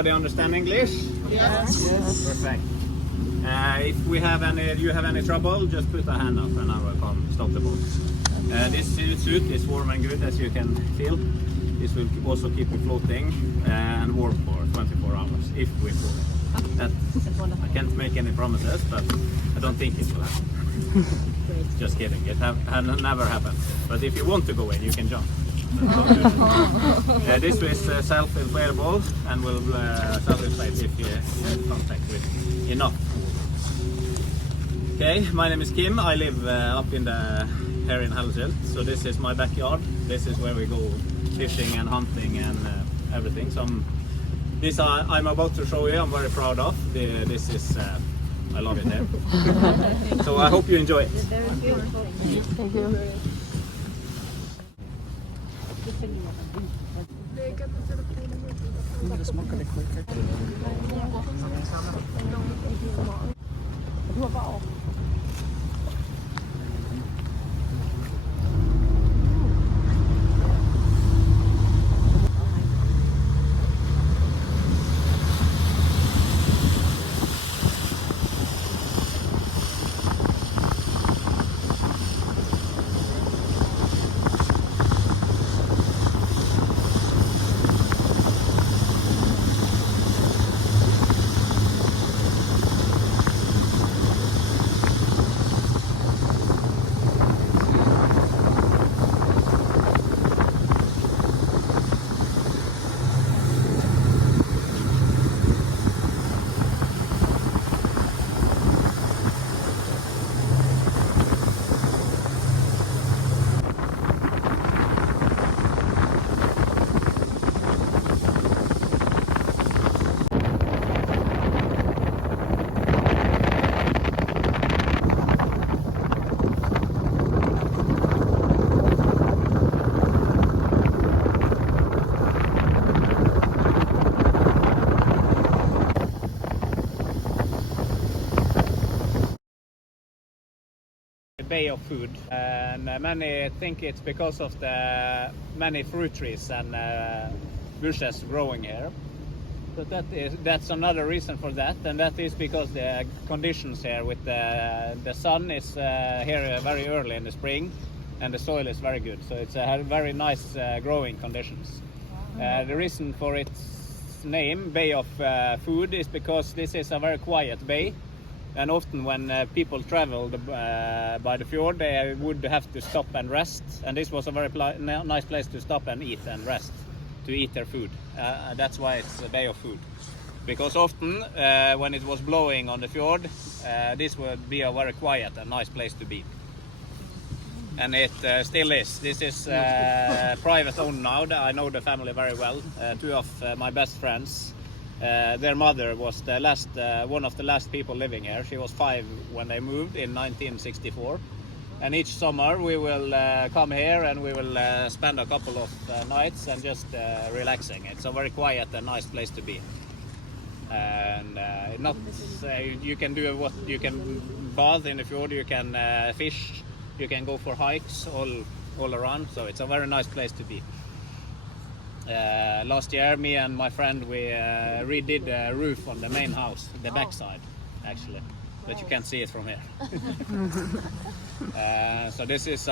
Everybody understand English? Yes. Perfect. If you have any trouble, just put a hand up and I will come stop the boat. This suit is warm and good, as you can feel. This will also keep you floating and warm for 24 hours if we fall. That, I can't make any promises, but I don't think it will happen. Just kidding, it never happened. But if you want to go in, you can jump. This is self-inflatable and will self-inflate if you have contact with enough. Okay, my name is Kim. I live up in here in Hellesylt. So this is my backyard. This is where we go fishing and hunting and everything. So this I'm about to show you. I'm very proud of. This is I love it there. So I hope you enjoy it. Thank you. Bay of food, and many think it's because of the many fruit trees and bushes growing here. But that's another reason for that, and that is because the conditions here with the sun is here very early in the spring, and the soil is very good. So it's a very nice growing conditions. The reason for its name, Bay of Food, is because this is a very quiet bay. And often when people traveled by the fjord, they would have to stop and rest. And this was a very nice place to stop and eat and rest, to eat their food. That's why it's a Bay of Food. Because often when it was blowing on the fjord, this would be a very quiet and nice place to be. And it still is. This is private owned now. I know the family very well. Two of my best friends. Their mother was the last, one of the last people living here. She was 5 when they moved in 1964. And each summer we will come here and we will spend a couple of nights and just relaxing. It's a very quiet and nice place to be. And not you can do what you can bath in the fjord, you can fish, you can go for hikes all around. So it's a very nice place to be. Last year, me and my friend, we redid the roof on the main house, the backside, actually, but you can't see it from here. So this is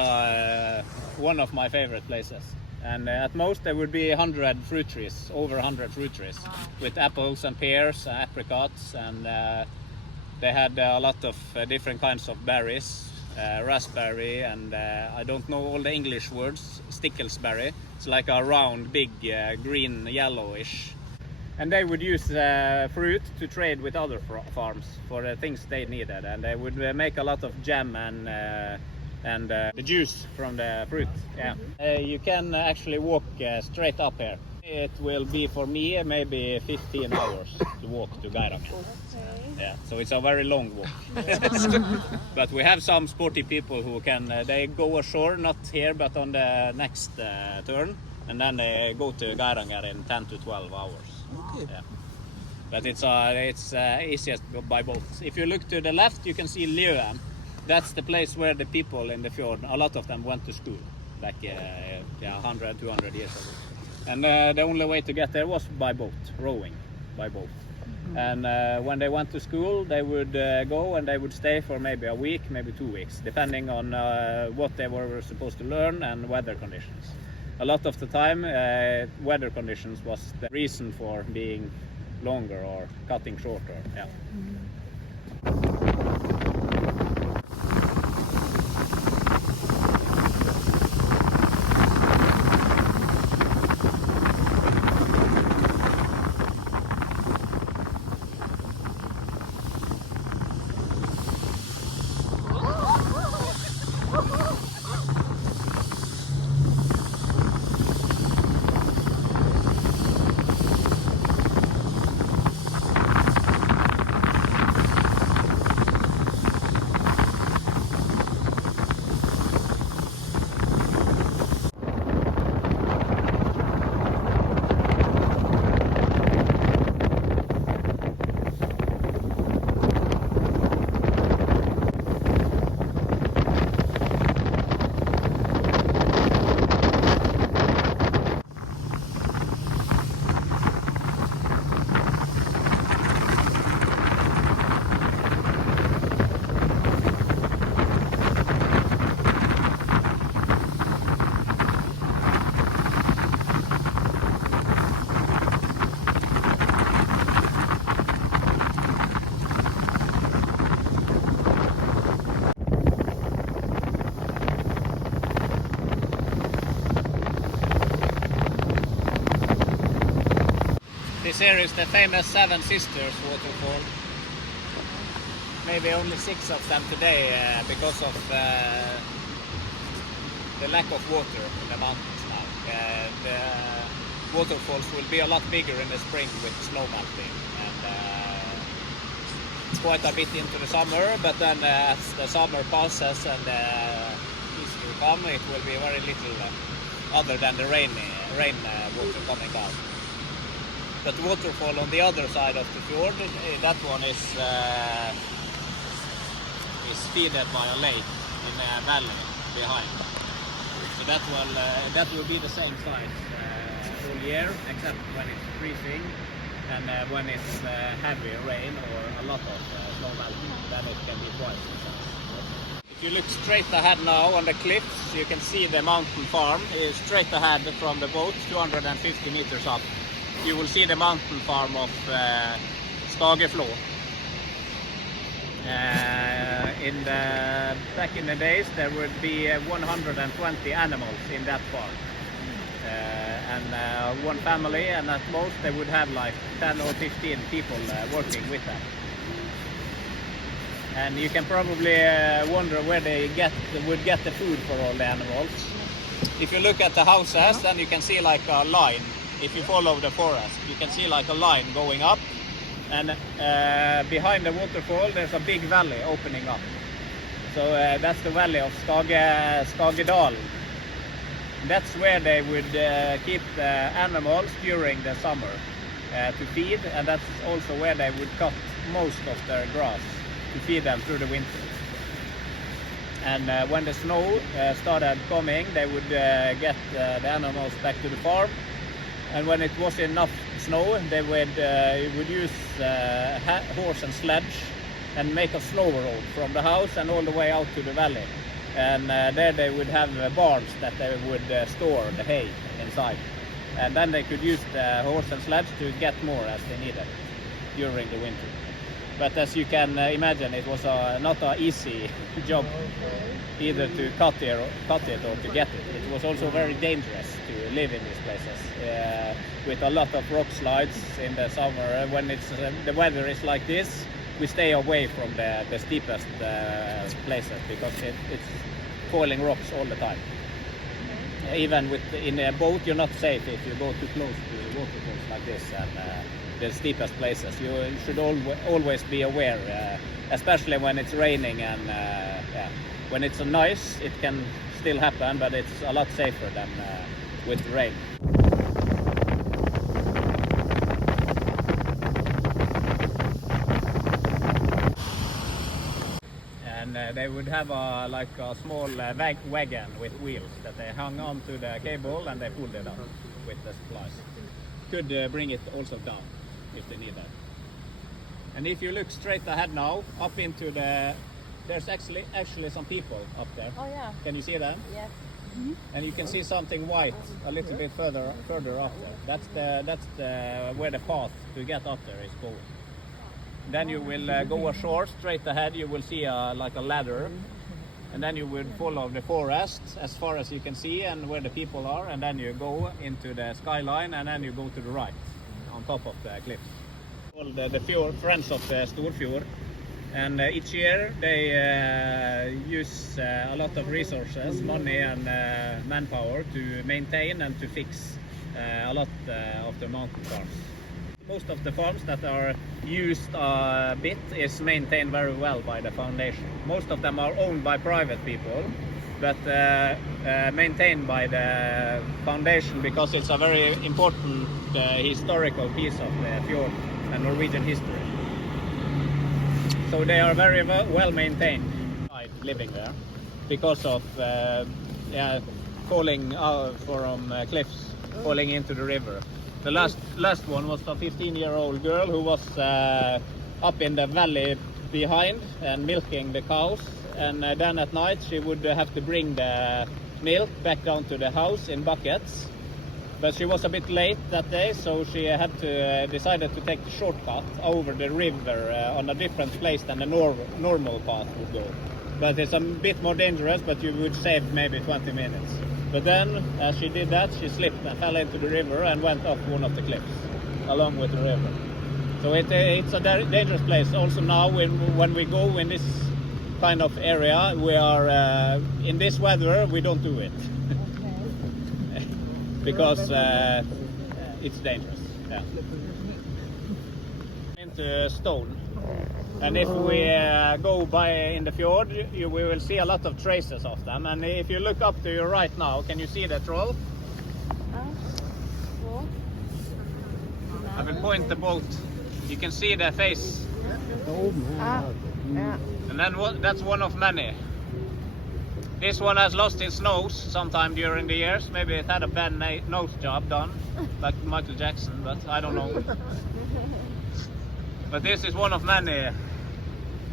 one of my favorite places. And at most there would be 100 fruit trees, over 100 fruit trees, with apples and pears, apricots, and they had a lot of different kinds of berries. Raspberry, and I don't know all the English words. Sticklesberry. It's like a round, big, green, yellowish. And they would use fruit to trade with other farms for the things they needed, and they would make a lot of jam and the juice from the fruit. Yeah, you can actually walk straight up here. It will be for me maybe 15 hours to walk to Geiranger. Yeah, so it's a very long walk. But we have some sporty people who can, they go ashore, not here, but on the next turn, and then they go to Geiranger in 10 to 12 hours. Okay. Yeah. But it's easiest by boat. If you look to the left, you can see Ljøen. That's the place where the people in the fjord, a lot of them went to school back 100, 200 years ago. And the only way to get there was by boat, rowing. by boat. And when they went to school, they would go and they would stay for maybe a week, maybe 2 weeks, depending on what they were supposed to learn and weather conditions. A lot of the time, weather conditions was the reason for being longer or cutting shorter. Yeah. This here is the famous Seven Sisters waterfall. Maybe only 6 of them today because of the lack of water in the mountains now. The waterfalls will be a lot bigger in the spring with snow melting. And it's quite a bit into the summer, but then as the summer passes and Easter come, it will be very little other than the rain water coming down. But the waterfall on the other side of the fjord, that one is fed by a lake in a valley behind. So that will be the same size all year, except when it's freezing and when it's heavy rain or a lot of snow melting, then it can be twice the size. If you look straight ahead now on the cliffs, you can see the mountain farm is straight ahead from the boat, 250 meters up. You will see the mountain farm of Skageflå. Back in the days, there would be 120 animals in that farm, and one family, and at most they would have like 10 or 15 people working with them. And you can probably wonder where they would get the food for all the animals. If you look at the houses, then you can see like a line. If you follow the forest, you can see like a line going up, and behind the waterfall there's a big valley opening up. So that's the valley of Skagedal. That's where they would keep the animals during the summer to feed, and that's also where they would cut most of their grass to feed them through the winter. And when the snow started coming, they would get the animals back to the farm. And when it was enough snow, they would use horse and sledge and make a snow road from the house and all the way out to the valley. And there they would have barns that they would store the hay inside. And then they could use the horse and sledge to get more as they needed during the winter. But as you can imagine, it was not an easy job either to cut it or to get it. It was also very dangerous to live in these places with a lot of rock slides in the summer. When the weather is like this, we stay away from the steepest places because it's falling rocks all the time. Even in a boat, you're not safe if you go too close to waterfalls like this and the steepest places. You should always be aware, especially when it's raining and when it's nice, it can still happen, but it's a lot safer than with rain. And they would have like a small wagon with wheels that they hung onto the cable and they pulled it up with the supplies. Could bring it also down if they need that. And if you look straight ahead now, up into there's actually some people up there. Oh yeah. Can you see them? Yes. And you can see something white a little bit further up there. That's the where the path to get up there is going. Then you will go ashore straight ahead. You will see like a ladder, and then you will follow the forest as far as you can see and where the people are, and then you go into the skyline, and then you go to the right on top of the cliff. All the fjord, friends of the Storfjord. And each year they use a lot of resources, money and manpower to maintain and to fix a lot of the mountain farms. Most of the farms that are used a bit is maintained very well by the foundation. Most of them are owned by private people, but maintained by the foundation because it's a very important historical piece of the fjord and Norwegian history. So they are very well maintained, living there, because of falling out from cliffs, falling into the river. The last one was a 15-year-old girl who was up in the valley behind and milking the cows, and then at night she would have to bring the milk back down to the house in buckets. But she was a bit late that day, so she had to decided to take the shortcut over the river on a different place than the normal path would go. But it's a bit more dangerous, but you would save maybe 20 minutes. But then, as she did that, she slipped and fell into the river and went off one of the cliffs, along with the river. So it's a dangerous place. Also now, when we go in this kind of area, we are in this weather, we don't do it. Because it's dangerous. Yeah. Into stone, and if we go by in the fjord, we will see a lot of traces of them. And if you look up to your right now, can you see the troll? I will point the boat. You can see their face. And then that's one of many. This one has lost its nose sometime during the years. Maybe it had a bad nose job done, like Michael Jackson, but I don't know. But this is one of many.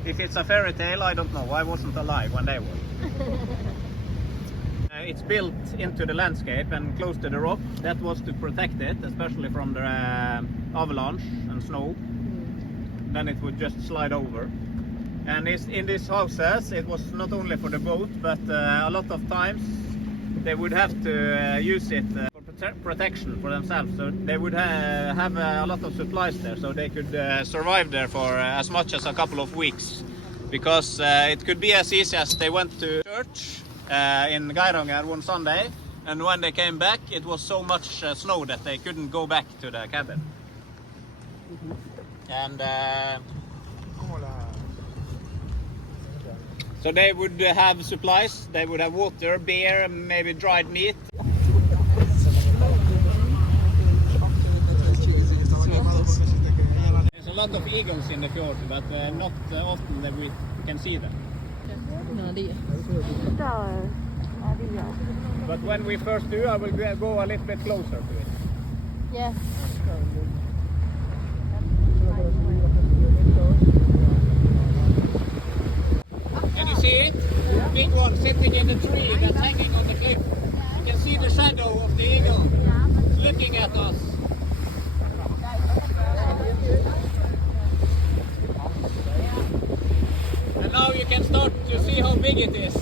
If it's a fairy tale, I don't know. I wasn't alive when they were. It's built into the landscape and close to the rock. That was to protect it, especially from the avalanche and snow. Then it would just slide over. And in these houses, it was not only for the boat, but a lot of times they would have to use it for protection for themselves. So they would have a lot of supplies there, so they could survive there for as much as a couple of weeks. Because it could be as easy as they went to church in Geiranger one Sunday, and when they came back, it was so much snow that they couldn't go back to the cabin. And so they would have supplies, they would have water, beer, maybe dried meat. There's a lot of eagles in the fjord, but not often that we can see them. But when we first do, I will go a little bit closer to it. Yes. Can you see it? The big one sitting in the tree that's hanging on the cliff. You can see the shadow of the eagle looking at us. And now you can start to see how big it is.